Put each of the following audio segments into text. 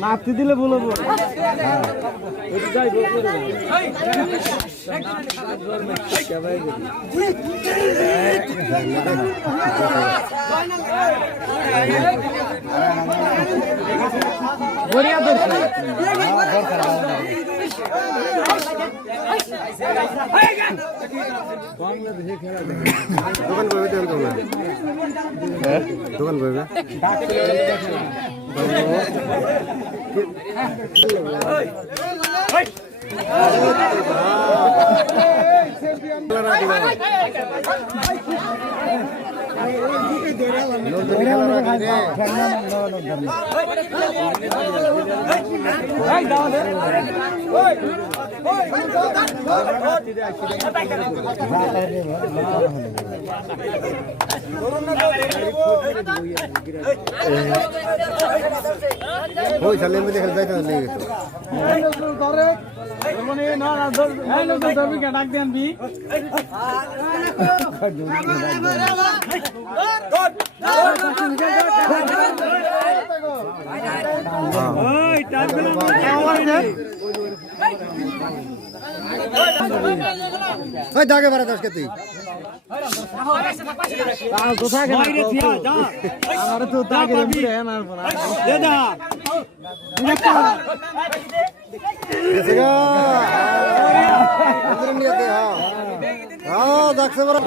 মাপতে দিলে বলবো দোকান করবে দোকান করবে ওই সালে আমি দেখে যাইতে না লেগে গেছে ডাক দেন বি দাগে বাড়া দশ কেতি আমার তো দাগে দেখছে বড়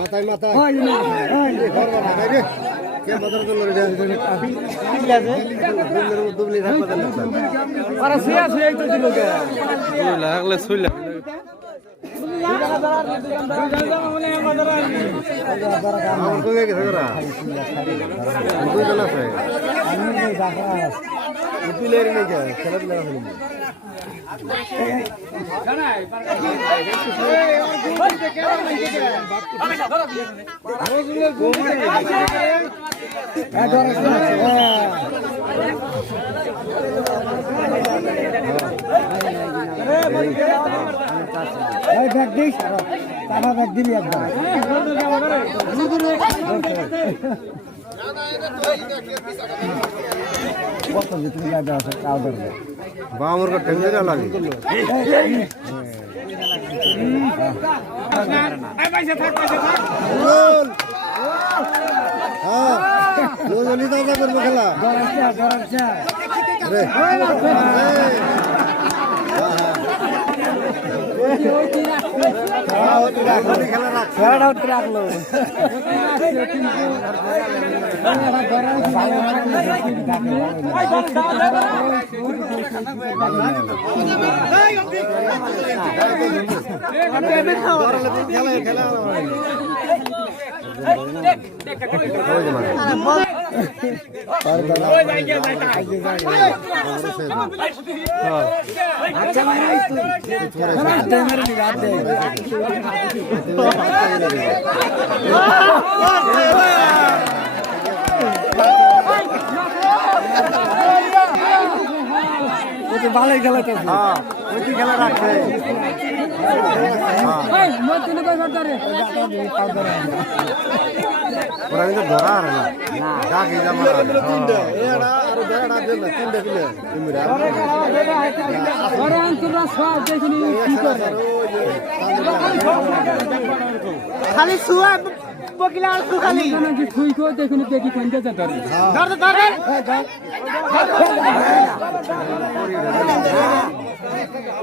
মাথায় মাথায় কে বাজার তো লড়ে যায় দুবলি আরে সিয়া সিয়া তো দিল কে লাগলে সুইলা আমার তো গেছে ওরা দুই জন আছে উপিলের নেই কে খেলা লাগা হলো বামর का टेंशन লাগে খেলা রাখলো ভালো খেলা তো খেলা রাখছে ধরা না তিনটা খালি সুয়া বকিলা আর সু খালি নাকি খুই কই দেখুন দেখি কোন যেতে ধরে ধর ধর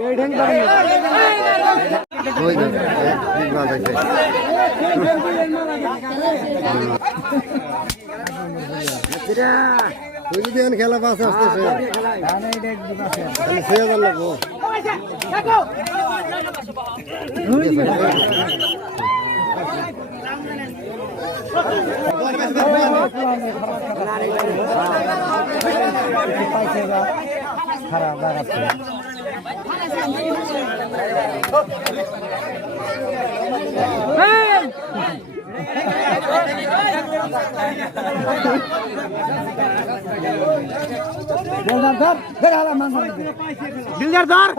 এই ঢং ধরে ওই যে ঠিক বাজ আছে তুই যদি এখন খেলা পাশে আসতেছে তাহলে 6000 লাগবো খারাপ লাগাচ্ছে দিলদার ধর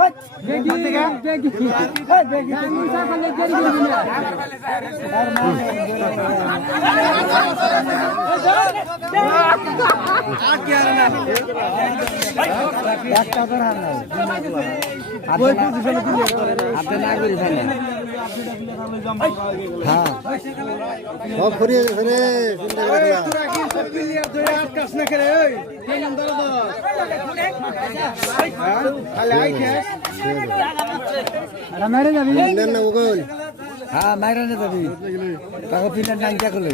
সব ফুরিয়ে গেছে রে চিন্তা করে মেরে যাবি দেন না ওগল হ্যাঁ মেরে যাবি কাগজ পিলার নাই দেখলে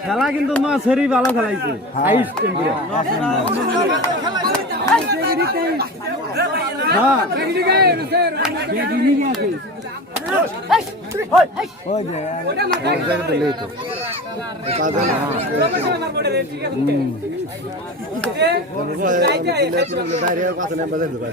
খেলা কিন্তু না সেরি ভালো খেলাইছে হাইস চ্যাম্পিয়ন হ্যাঁ ওই যে জায়গা তো লেট দাঁড়িয়ে পাশে নেমে বাজে দেবে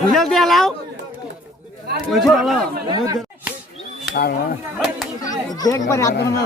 বুঝাল দিয়ে লাও দেখবার হাত না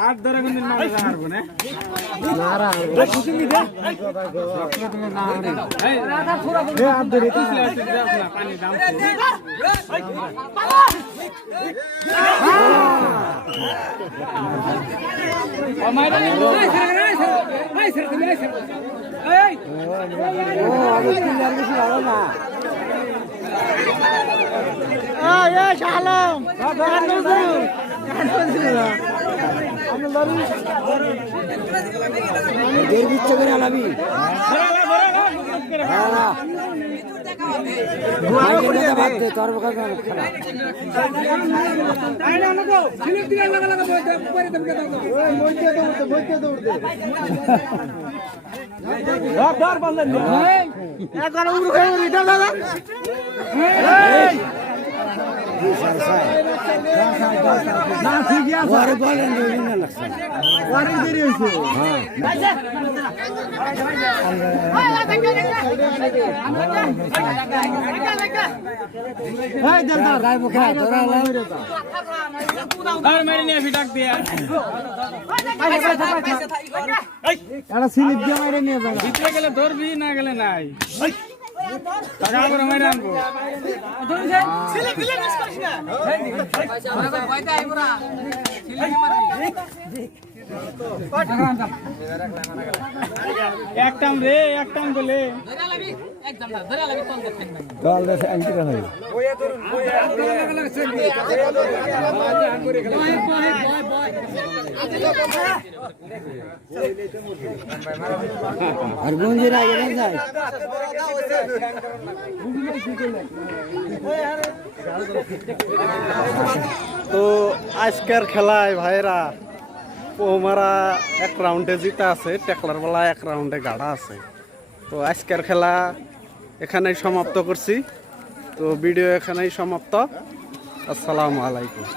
আর ধরে কিন্তু না পারবো না নারা খুশি নি দে না রে রাধা পুরো এ আর ধরে তো পানি দাম ও মাইরা নি এই সর তুমি এই সর এই ও আগে কি জানি ভালো না এ শালম একবার উড়ু হয়ে উড়ি দাও দাদা না ঠিক আছে আরে বলেন না লাগছে ওরে দেরি হইছে হ্যাঁ এই দাদা গায় মুখা ধরা লাও রে আর মেরে নিয়ে ফিটাক দিয়া এটা স্লিপ দিয়ে মারে নিয়ে যাও ভিতরে গেলে ধরবি না গেলে নাই টাকা করে মেরে আনবো একটাম রে একটাম বলে দল দেশে আঙ্কিরা হয় আর গঞ্জির আগে না যায় তো আজকের খেলায় ভাইরা পৌমারা এক রাউন্ডে জিতা আছে টেকলার বেলা এক রাউন্ডে গাড়া আছে তো আজকের খেলা এখানেই সমাপ্ত করছি তো ভিডিও এখানেই সমাপ্ত আসসালামু আলাইকুম